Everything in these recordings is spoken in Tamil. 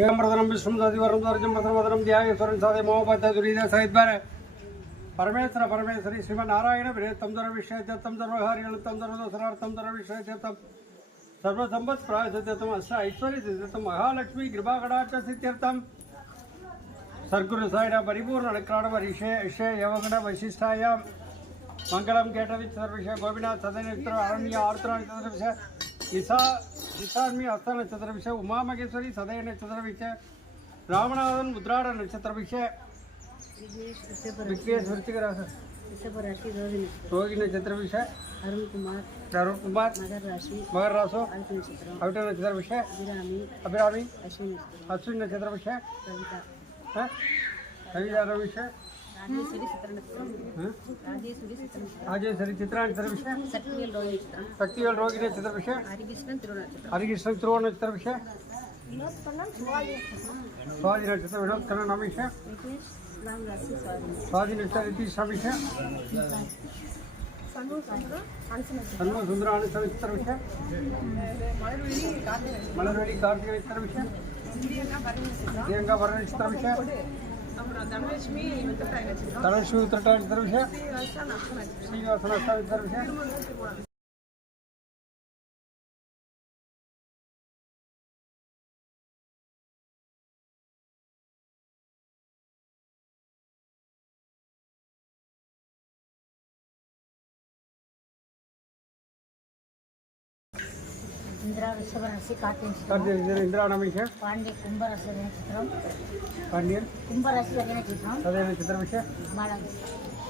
ஏகமரதனம் விஷ்ணு சதிவரம் தர்ஜம்பரம் தியாகேஸ்வரன் சாதை மோபாத்தாய் துரிதா சைத்பர பரமேஸ்வர பரமேஸ்வரி ஸ்ரீமன் நாராயண விரேத்தம் தர விஷயத்தம் தர்வகாரிகளுத்தம் தர்வதோசரார்த்தம் தர விஷயத்தம் சர்வசம்பத் பிராயசத்தம் அஷ்ட ஐஸ்வர்ய சித்தம் மகாலட்சுமி கிருபாகடாட்ச சித்தியர்த்தம். சர்க்குரு சாயிட பரிபூர்ண அனுக்கிராட வரிஷே இஷே யவகட வசிஷ்டாயாம். மங்களம் கேட்டவிச் சர்விஷ கோபிநாத் சதனித்திர அரண்ய ஆர்த்தனா சதர்விஷ இசா ಚಿತ್ತಾನ್ಮಿ ಹಸ್ತ ನಕ್ಷತ್ರ ವಿಷಯ ಉಮಾಮಹೇಶ್ವರಿ ಸದಯ ನಕ್ಷತ್ರ ವಿಷಯ ರಾಮನಾಥನ್ ಮುದ್ರಾಡ ನಕ್ಷತ್ರ ವಿಷಯ ವಿಘ್ನೇಶ್ ವೃತ್ತಿಗರ ಸರ್ ரோகி நட்சத்திர விஷய அருண்குமார் அருண்குமார் மகர் ராசி மகர் ராசு அவிட்ட நட்சத்திர விஷய அபிராமி அபிராமி அஸ்வின் அஸ்வின் நட்சத்திர விஷய கவிதா கவிதா விஷய ராஜேஸ்வரி சித்ராணி திரபிஷ சக்திவேல் ரோகிணி சித்திரபிஷ ஹரிகிருஷ்ணன் திருவோண சித்திரபிஷ சுவாதி நட்சத்திர வினோத் கண்ணன் அமிஷ சுவாதி நட்சத்திர ரிதீஷ் மலர்வெளி கார்த்திகை சித்திரபிஷ பிரியங்கா తడశూత్రట ఇద్దరు శ్రీనివాసనస్త ఇద్దరు ఇంద్రా విశ్వరసి కార్తీక ఇంద్రా నమేష్ పాండే కుంభరస చిత్రం ಪಾಂಡ್ಯ ಕುಂಭರಾಶಿ ಹರಿಯಾಣ ಚಿತ್ರ ಹರಿಯಾಣ ಚಿತ್ರ ವಿಷಯ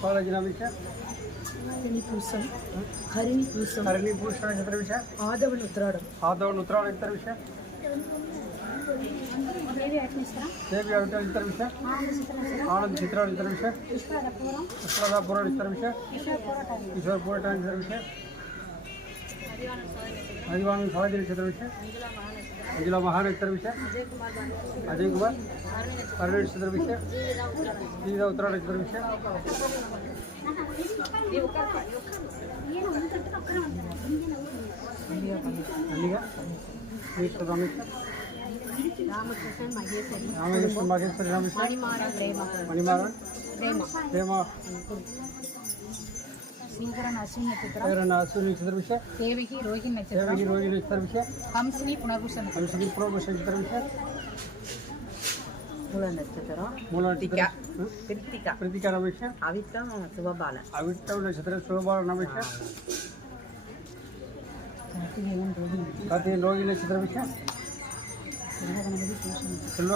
ಕಾಲೇಜಿನ ವಿಷಯ ಹರಿಣಿಪೂಸಂ ಹರಿಣಿಪೂಸಂ ಹರಿಣಿಪೂಷಣ ಚಿತ್ರ ವಿಷಯ ಆದವನ ಉತ್ರಾಡಂ ಆದವನ ಉತ್ರಾಡ ಚಿತ್ರ ವಿಷಯ ದೇವಿ ಆಟ ಇತರ ವಿಷಯ ಆನಂದ ಚಿತ್ರ ಇತರ ವಿಷಯ ಕೃಷ್ಣದ ಪೂರ ಇತರ ವಿಷಯ ಈಶ್ವರ ಪೂರ ಇತರ ವಿಷಯ ಹರಿವಾನ ಸಾಲಗಿರಿ ಚಿತ್ರ ವಿಷಯ जिला महान एक्टरभिषेक अजय कुमार परवेट चंद्रभिषेक उत्तरा उत्तराण विषय? रामकृष्ण महेश्वरी। रामकृष्ण महेश्वरी रामकृष्ण मणिमारन प्रेम। प्रेम। అరుణ నక్షత్ర విషయ జీవిత ఉత్తర నక్షత్ర విషయ అల్లిగా ఈశ్వర రామేశ్వర రామకృష్ణన్ మహేశ్వరి రామకృష్ణ మహేశ్వరి రామేశ్వర మణిమాల ప్రేమ మణిమారన్ ప్రేమ ప్రేమ సింకరణ అశ్విని నక్షత్రం పేరన్న అశ్విని నక్షత్ర విషయ దేవికి రోహిణి నక్షత్రం దేవకి రోజు నక్షత్ర విషయ హంసిని పునర్భూషణ హంసకి ప్రోభ నక్షత్ర విషయ మూల నక్షత్రం మూల నక్షత్ర కృతిక ప్రతీక విషయ అవిత్తం శుభబాల అవిట్ట నక్షత్ర శోభాన విషయ ప్రతి రోగి నక్షత్ర విషయ సెల్వ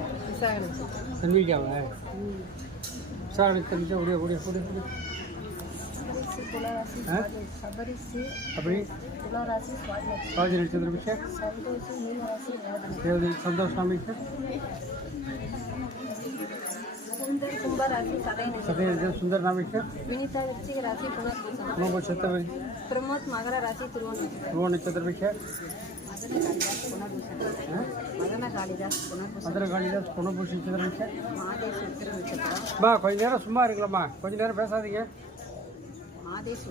तन्वी क्या है? सारे तन्वी उड़े उड़े उड़े उड़े? ಚಂದ್ರಭಿಷೇಕ್ ದೇವದೇವಿ ಸಂತೋಷ್ ಸ್ವಾಮಿ सुंदर नाम विनीता राशि प्रमोद मगर राशि त्रिवण त्रिवण चतुर्भिषेक மதுரை காளிதாஸ் புனபூஷி சித்திரம் சார் கொஞ்ச நேரம் சும்மா இருக்கலாமா? கொஞ்ச நேரம் பேசாதீங்க. மாதேஷ்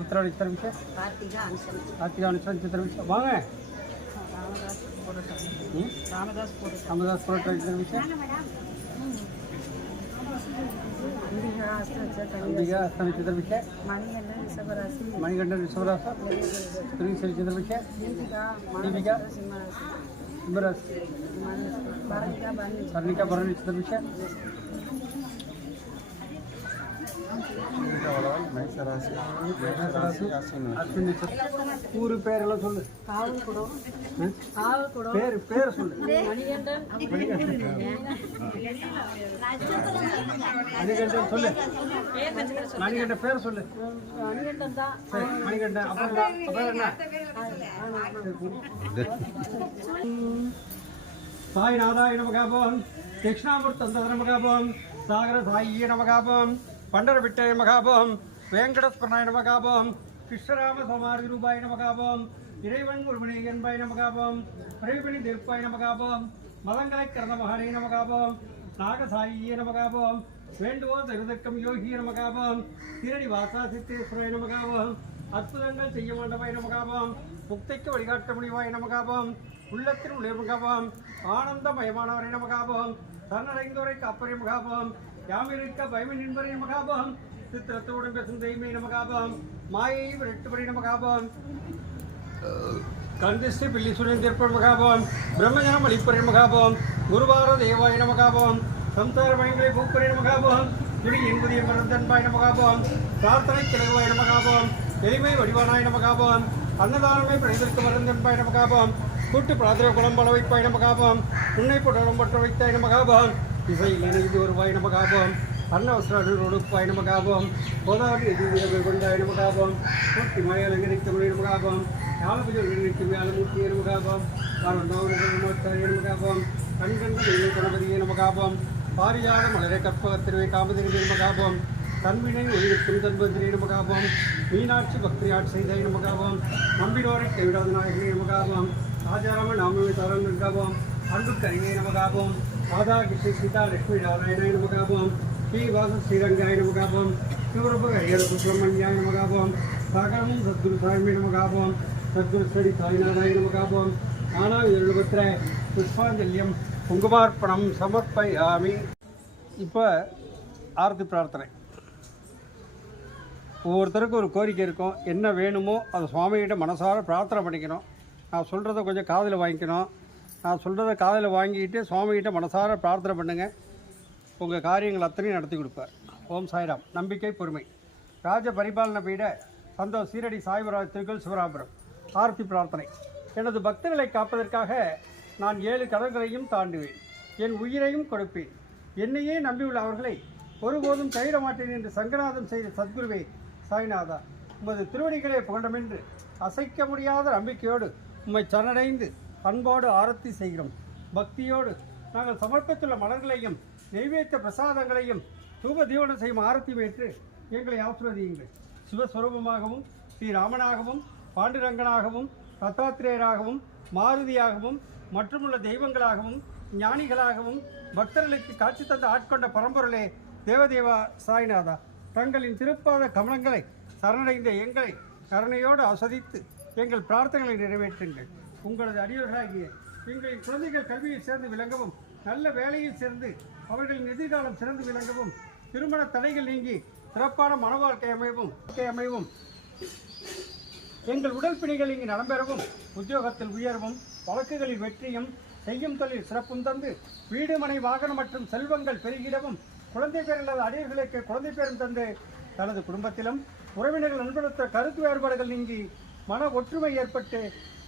உத்தர நட்சத்திரம் கார்த்திகா அனுஷன். கார்த்திகா அனுஷன் சித்திரம் வாங்க. ராமதாஸ் ராமதாஸ் போராட்டம் ராமதாஸ் போராட்டம் ಅಂಬಿಗಾ ಅಷ್ಟಮಿಚಂದ್ರ ವಿಷಯ ಮಣಿಗಂಡ ವಿಶ್ವರಾಸ ತ್ರೀ ಶನಿಚಂದ್ರ ವಿಷಯ ದೀಪಿಕಾ ಸಿಂಹರಾಸ್ ಸಿಂಹರಾಸ್ ಭರಣಿಕಾ ಭರಣಿ ಚಂದ್ರ ವಿಷಯ ஊரு சொல்லு. காவல்குடம். ஆ? காவல்குடம் பேர் பேர் சொல்லு. மணிகண்டன். மணிகண்டன் சொல்லு. பேர் சொல்லு. மணிகண்டன் பேர் சொல்லு. மணிகண்டன் தான். மணிகண்டன் அப்புறம் என்ன? சாய்நாதாய நமகாபம் தட்சிணாமூர்த்தந்தர நமகாபம் சாகர சாயிய நமகாபம் பண்டரபிட்டய மகாபோம் வேங்கடஸ்வரனாய நமகாபம் கிருஷ்ணராம சமாதி ரூபாய நமகாபம் இறைவன் ஒருமணி என்பாய் நமகாபம் பிரவிபணி தீர்ப்பாய் நமகாபம் மதங்களை கரண மகானே நமகாபோம் நாகசாயிய நமகாபோம் வேண்டுவோ தருதக்கம் யோகிய நமகாபோம் திருடி வாசா சித்தேஸ்வராய நமகாபம் அற்புதங்கள் செய்ய மாட்டவாய் நமகாபோம் முக்தைக்கு வழிகாட்ட முடிவாய் நமகாபோம் உள்ளத்தில் உளிர்முகாபம் ஆனந்தமயமானவரை நமகாபோம் தன்னடைந்தோரை காப்பரை முகாபம் யாமிருக்க பயமின் என்பரை நமகாபம் சித்திரத்தோடும் பேசும் தெய்மை நமகாபம் மாயை விரட்டுபடி நமகாபம் கந்திஷ்டி பில்லி சுரேந்திரப்பன் மகாபம் பிரம்மஜனம் அளிப்பரை மகாபம் குருவார தேவாய நமகாபம் சம்சார பயங்களை பூப்பரை மகாபம் துணி என்பதிய மருந்தன்பாய் நமகாபம் பிரார்த்தனை கிழகுவாய் நமகாபம் எளிமை வடிவானாய் நமகாபம் அன்னதானமே பிரதிற்கு மருந்தன்பாய் நமகாபம் கூட்டு பிரார்த்தனை குளம் பல வைப்பாய் நமகாபம் உன்னை புடலம் பற்ற வைத்தாய் நமகாபம் இசையில் இணைந்து ஒரு பயணமகாபம் அன்னவசரோடு ஒடுப்பாய் நமகாபம் கோதாவரி எதிர்வியர்கள் கொண்டாய் நமகாபம் கூட்டி மலையலங்கரிக்க இனமகாபம் நமகாபம் யாழபுஜர்களுக்கு மேலமூர்த்திய நமகாபம் இனமகாபம் நமகாபம் கண்கண்ட தெய்வ கணபதிய நமகாபம் பாரியாத மலரை கற்பகத்திருவை காமதிரி இனமகாபம் தன்வினை ஒளிருக்கும் தன்பதிரி இனமகாபம் மீனாட்சி பக்தியாட் செய்த இனமகாபம் நம்பினோரை கைவிடாத நாயகி இனமகாபம் ராஜாராமன் நாமே தரம் இனமகாபம் அன்பு கரிகை இனமகாபம் ராதா கிருஷ்ண சீதா லட்சுமி நாராயணாய நமகாபம் ஸ்ரீவாச ஸ்ரீரங்காய நமகாபம் சிவரூப ஹரியர் சுப்பிரமணியாய நமகாபம் சகலம் சத்குரு சாமி நமகாபம் சத்குரு ஸ்ரீ சாய்நாதாய நமகாபம் ஆனால் எழுபத்திர புஷ்பாஞ்சல்யம் குங்குமார்ப்பணம் சமர்ப்பயாமி. இப்போ ஆர்த்தி பிரார்த்தனை. ஒவ்வொருத்தருக்கும் ஒரு கோரிக்கை இருக்கும். என்ன வேணுமோ அதை சுவாமிகிட்ட மனசார பிரார்த்தனை பண்ணிக்கணும். நான் சொல்கிறத கொஞ்சம் காதில் வாங்கிக்கணும். நான் சொல்கிறத காதில் வாங்கிக்கிட்டு சுவாமிகிட்ட மனசார பிரார்த்தனை பண்ணுங்கள் உங்கள் காரியங்கள் அத்தனையும் நடத்தி கொடுப்பார். ஓம் சாய்ராம். நம்பிக்கை பொறுமை. ராஜ பரிபாலன பீட சந்தோஷ் சீரடி சாய்வராஜ் திருக்கல் சிவராபுரம் ஆர்த்தி பிரார்த்தனை. எனது பக்தர்களை காப்பதற்காக நான் ஏழு கடல்களையும் தாண்டுவேன். என் உயிரையும் கொடுப்பேன். என்னையே நம்பியுள்ள அவர்களை ஒருபோதும் கைவிட மாட்டேன் என்று சங்கநாதம் செய்த சத்குருவே சாய்நாதா உமது திருவடிகளை புகழமென்று அசைக்க முடியாத நம்பிக்கையோடு உம்மை சரணடைந்து அன்போடு ஆரத்தி செய்கிறோம். பக்தியோடு நாங்கள் சமர்ப்பித்துள்ள மலர்களையும் நெய்வேத்த பிரசாதங்களையும் தூப தீவனம் செய்யும் ஆரத்தி வைத்து எங்களை ஆசிர்வதியுங்கள். சிவஸ்வரூபமாகவும் ஸ்ரீராமனாகவும் பாண்டுரங்கனாகவும் தத்தாத்திரேயராகவும் மாருதியாகவும் மற்றுமுள்ள தெய்வங்களாகவும் ஞானிகளாகவும் பக்தர்களுக்கு காட்சி தந்து ஆட்கொண்ட பரம்பொருளே தேவதேவா சாய்நாதா. தங்களின் திருப்பாத கமலங்களை சரணடைந்த எங்களை கருணையோடு அசதித்து எங்கள் பிரார்த்தனைகளை நிறைவேற்றுங்கள். உங்களது அடியவர்களாகிய எங்களின் குழந்தைகள் கல்வியில் சேர்ந்து விளங்கவும் நல்ல வேலையில் சேர்ந்து அவர்களின் எதிர்காலம் சிறந்து விளங்கவும் திருமண தடைகள் நீங்கி சிறப்பான மன வாழ்க்கை அமைவும் அமையவும் அமைவும் எங்கள் உடல் பிணிகள் இங்கு நலம்பெறவும் உத்தியோகத்தில் உயர்வும் வழக்குகளில் வெற்றியும் செய்யும் தொழில் சிறப்பும் தந்து வீடு மனை வாகனம் மற்றும் செல்வங்கள் பெருகிடவும் குழந்தை பேர் இல்லாத அடியர்களுக்கு குழந்தை பேரும் தந்து தனது குடும்பத்திலும் உறவினர்கள் நண்படுத்த கருத்து வேறுபாடுகள் நீங்கி மன ஒற்றுமை ஏற்பட்டு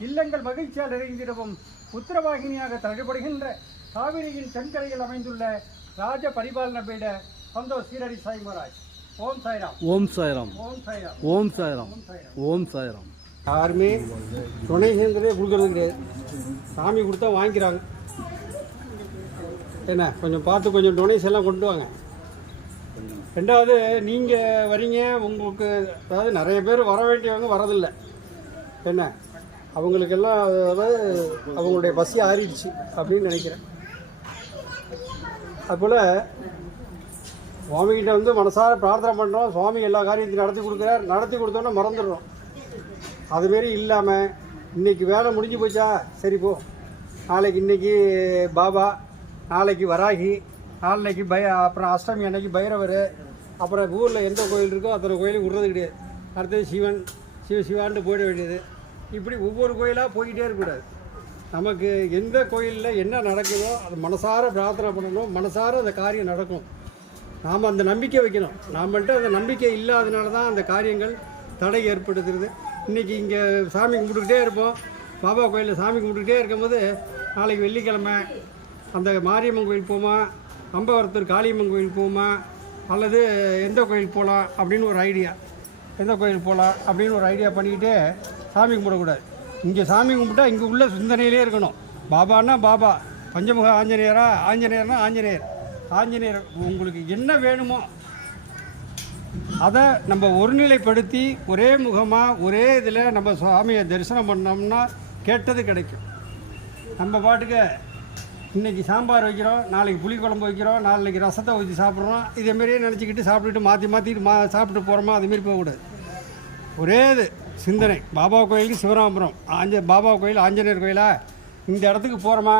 இல்லங்கள் மகிழ்ச்சியால் நிறைந்திடவும் உத்தரவாகினியாக தடைபடுகின்ற காவிரியின் தென்கரையில் அமைந்துள்ள ராஜ பரிபாலன பீட சந்தோஷ் சீரடி ஓம் சாய்ராம். ஓம் சாய்ராம். ஓம் சாய்ராம். ஓம் சாய்ராம். ஓம் சாய்ராம். ஓம் சாய்ராம். யாருமே டொனேஷன்கிறதே கொடுக்கறது கிடையாது. சாமி கொடுத்தா வாங்கிக்கிறாங்க. என்ன கொஞ்சம் பார்த்து கொஞ்சம் டொனேஷன் எல்லாம் கொண்டு வாங்க. ரெண்டாவது நீங்கள் வரீங்க உங்களுக்கு அதாவது நிறைய பேர் வர வேண்டியவங்க வரதில்லை. என்ன? அவங்களுக்கெல்லாம் அதாவது அவங்களுடைய பசி ஆறிடுச்சு அப்படின்னு நினைக்கிறேன். அதுபோல் சுவாமிகிட்ட வந்து மனசார பிரார்த்தனை பண்ணுறோம் சுவாமி எல்லா காரியத்தையும் நடத்தி கொடுக்குறார். நடத்தி கொடுத்தோன்னே மறந்துடுறோம். அதுமாரி இல்லாமல் இன்றைக்கி வேலை முடிஞ்சு போச்சா? சரி போ. நாளைக்கு இன்னைக்கு பாபா நாளைக்கு வராகி நாளைக்கு பய அப்புறம் அஷ்டமி அன்னைக்கு பைரவர் அப்புறம் ஊரில் எந்த கோயில் இருக்கோ அத்தனை கோயிலுக்கு விடுறது கிடையாது. அடுத்தது சிவன் சிவ சிவான்ட்டு போயிட வேண்டியது. இப்படி ஒவ்வொரு கோயிலாக போய்கிட்டே இருக்கக்கூடாது. நமக்கு எந்த கோயிலில் என்ன நடக்குதோ அது மனசார பிரார்த்தனை பண்ணணும் மனசார அந்த காரியம் நடக்கும். நாம் அந்த நம்பிக்கை வைக்கணும். நம்மள்ட்ட அந்த நம்பிக்கை இல்லாதனால தான் அந்த காரியங்கள் தடை ஏற்படுத்துறது. இன்றைக்கி இங்கே சாமி கும்பிட்டுக்கிட்டே இருப்போம். பாபா கோயிலில் சாமி கும்பிட்டுக்கிட்டே இருக்கும்போது நாளைக்கு வெள்ளிக்கிழமை அந்த மாரியம்மன் கோயில் போமா அம்பவரத்தூர் காளியம்மன் கோயில் போமா அல்லது எந்த கோயில் போகலாம் அப்படின்னு ஒரு ஐடியா. எந்த கோயில் போகலாம் அப்படின்னு ஒரு ஐடியா பண்ணிக்கிட்டே சாமி கும்பிடக்கூடாது. இங்கே சாமி கும்பிட்டா இங்கே உள்ள சிந்தனையிலே இருக்கணும். பாபான்னா பாபா பஞ்சமுக ஆஞ்சநேயரா ஆஞ்சநேயர்னா ஆஞ்சநேயர். ஆஞ்சநேயர் உங்களுக்கு என்ன வேணுமோ அதை நம்ம ஒருநிலைப்படுத்தி ஒரே முகமாக ஒரே இதில் நம்ம சுவாமியை தரிசனம் பண்ணோம்னா கேட்டது கிடைக்கும். நம்ம பாட்டுக்கு இன்றைக்கி சாம்பார் வைக்கிறோம் நாளைக்கு புளிக்குழம்பு வைக்கிறோம் நாளைக்கு ரசத்தை ஊற்றி சாப்பிட்றோம். இதேமாரியே நினச்சிக்கிட்டு சாப்பிட்டுட்டு மாற்றி மாற்றிட்டு மா சாப்பிட்டு போகிறோமா அதுமாரி போகக்கூடாது. ஒரே இது. சிந்தனை. பாபா கோயிலுக்கு சிவராமபுரம். ஆஞ்ச பாபா கோயில் ஆஞ்சநேயர் கோயிலா? இந்த இடத்துக்கு போகிறோமா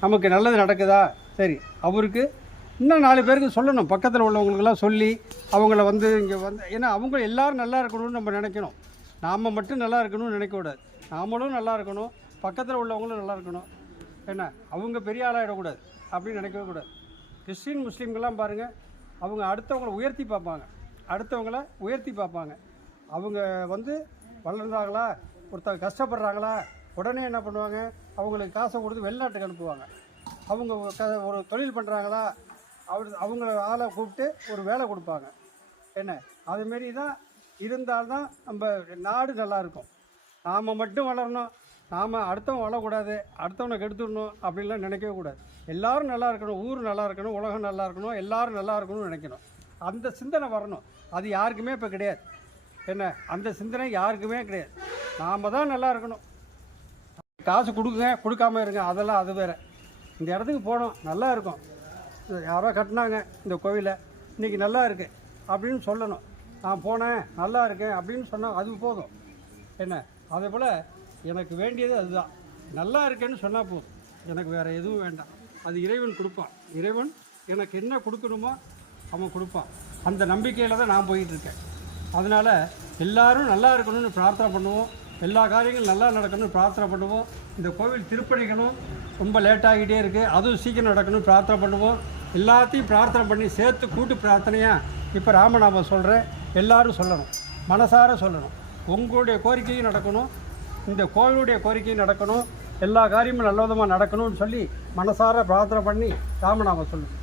நமக்கு நல்லது நடக்குதா? சரி அவருக்கு இன்னும் நாலு பேருக்கு சொல்லணும். பக்கத்தில் உள்ளவங்களுக்கெல்லாம் சொல்லி அவங்கள வந்து இங்கே வந்து ஏன்னா அவங்க எல்லாரும் நல்லா இருக்கணும்னு நம்ம நினைக்கணும். நாம் மட்டும் நல்லா இருக்கணும்னு நினைக்கக்கூடாது. நாமளும் நல்லா இருக்கணும். பக்கத்தில் உள்ளவங்களும் நல்லா இருக்கணும். என்ன? அவங்க பெரிய ஆளாகிடக்கூடாது அப்படின்னு நினைக்கவே கூடாது கிறிஸ்டின் முஸ்லீம்கள்லாம் பாருங்கள் அவங்க அடுத்தவங்களை உயர்த்தி பார்ப்பாங்க. அடுத்தவங்கள உயர்த்தி பார்ப்பாங்க. அவங்க வந்து வளர்ந்தாங்களா ஒருத்தர் கஷ்டப்படுறாங்களா? உடனே என்ன பண்ணுவாங்க? அவங்களுக்கு காசை கொடுத்து வெளிநாட்டுக்கு அனுப்புவாங்க. அவங்க க- ஒரு தொழில் பண்ணுறாங்களா அவர் அவங்கள ஆளை கூப்பிட்டு ஒரு வேலை கொடுப்பாங்க. என்ன? அதுமாரி தான் இருந்தால்தான் நம்ம நாடு நல்லாயிருக்கும். நாம் மட்டும் வளரணும். நாம் அடுத்தவன் வளரக்கூடாது. அடுத்தவனை கெடுத்துடணும் அப்படின்லாம் நினைக்கவே கூடாது. எல்லோரும் நல்லா இருக்கணும் ஊர் நல்லா இருக்கணும் உலகம் நல்லா இருக்கணும் எல்லாரும் நல்லா இருக்கணும்னு நினைக்கணும். அந்த சிந்தனை வரணும். அது யாருக்குமே இப்போ கிடையாது. என்ன அந்த சிந்தனை யாருக்குமே கிடையாது. நாம் தான் நல்லா இருக்கணும். காசு கொடுக்குங்க கொடுக்காம இருங்க அதெல்லாம் அது வேறு. இந்த இடத்துக்கு போனோம் நல்லா இருக்கும். யாரோ கட்டினாங்க இந்த கோவிலை இன்றைக்கி நல்லா இருக்குது அப்படின்னு சொல்லணும். நான் போனேன் நல்லா இருக்கேன் அப்படின்னு சொன்னால் அது போதும். என்ன அதே போல் எனக்கு வேண்டியது அதுதான். நல்லா இருக்கேன்னு சொன்னால் போதும். எனக்கு வேறு எதுவும் வேண்டாம். அது இறைவன் கொடுப்பான். இறைவன் எனக்கு என்ன கொடுக்கணுமோ அவன் கொடுப்பான். அந்த நம்பிக்கையில் தான் நான் போயிட்டுருக்கேன் அதனால் எல்லாரும் நல்லா இருக்கணும்னு பிரார்த்தனை பண்ணுவோம். எல்லா காரியங்களும் நல்லா நடக்கணும்னு பிரார்த்தனை பண்ணுவோம். இந்த கோவில் திருப்பணிக்கணும் ரொம்ப லேட்டாகிட்டே இருக்குது அதுவும் சீக்கிரம் நடக்கணும்னு பிரார்த்தனை பண்ணுவோம். எல்லாத்தையும் பிரார்த்தனை பண்ணி சேர்த்து கூட்டு பிரார்த்தனையாக இப்போ ராமநாமம் சொல்கிறேன் எல்லோரும் சொல்லணும். மனசார சொல்லணும். உங்களுடைய கோரிக்கையும் நடக்கணும். இந்த கோவிலுடைய கோரிக்கையும் நடக்கணும். எல்லா காரியமும் நல்ல விதமாக நடக்கணும்னு சொல்லி மனசார பிரார்த்தனை பண்ணி ராமநாமம் சொல்லுங்கள்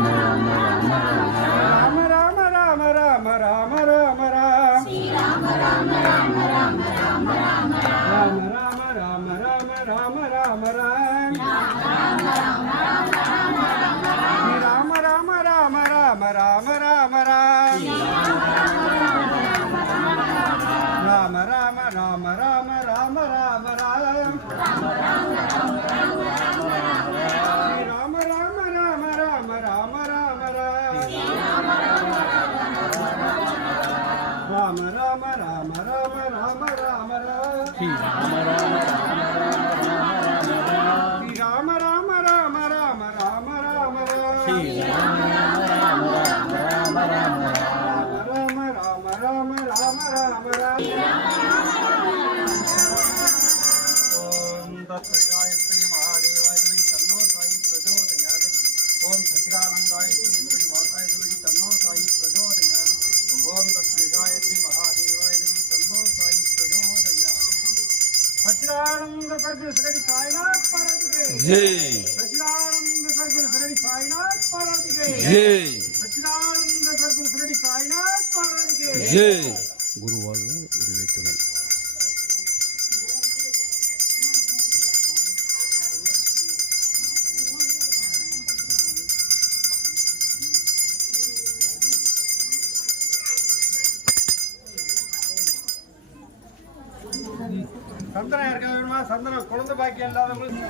तत्प्रजाय श्री महादेवाय तन्नो साई प्रचोदयाले ओम सच्चिदानंदाय श्री श्रीवासाय तन्नो साई प्रचोदयाले ओम तत्प्रजाय श्री महादेवाय श्री तन्नो साई प्रचोदयाले सच्चिदानंद सर्व श्री साईनाथ पार्वती के। जय सच्चिदानंद सर्व श्री சந்தனம் யாருக்கா வேணுமா? சந்தனம் குழந்தை பாக்கியம் இல்லாதவங்களுக்கு.